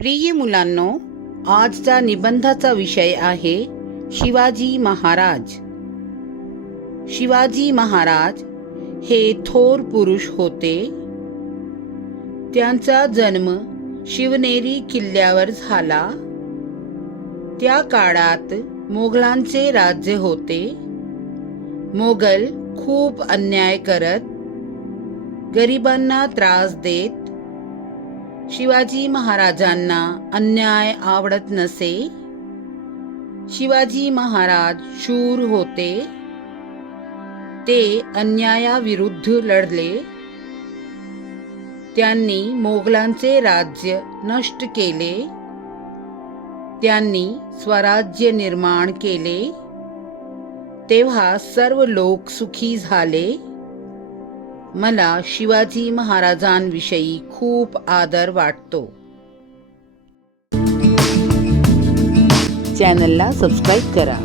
प्रिय मुलांनो, आजचा निबंधाचा विषय आहे शिवाजी महाराज। शिवाजी महाराज हे थोर पुरुष होते। त्यांचा जन्म शिवनेरी किल्ल्यावर झाला। त्या काळात मोगलांचे राज्य होते। मोगल खूप अन्याय करत, गरिबांना त्रास देत। शिवाजी महाराजांना अन्याय आवडत नसे। शिवाजी महाराज शूर होते। ते अन्यायाविरुद्ध लढले। त्यांनी मोगलांचे राज्य नष्ट केले। त्यांनी स्वराज्य निर्माण केले। तेव्हा सर्व लोक सुखी झाले। मला शिवाजी महाराजांविषयी खूप आदर वाटतो। चॅनलला सबस्क्राईब करा।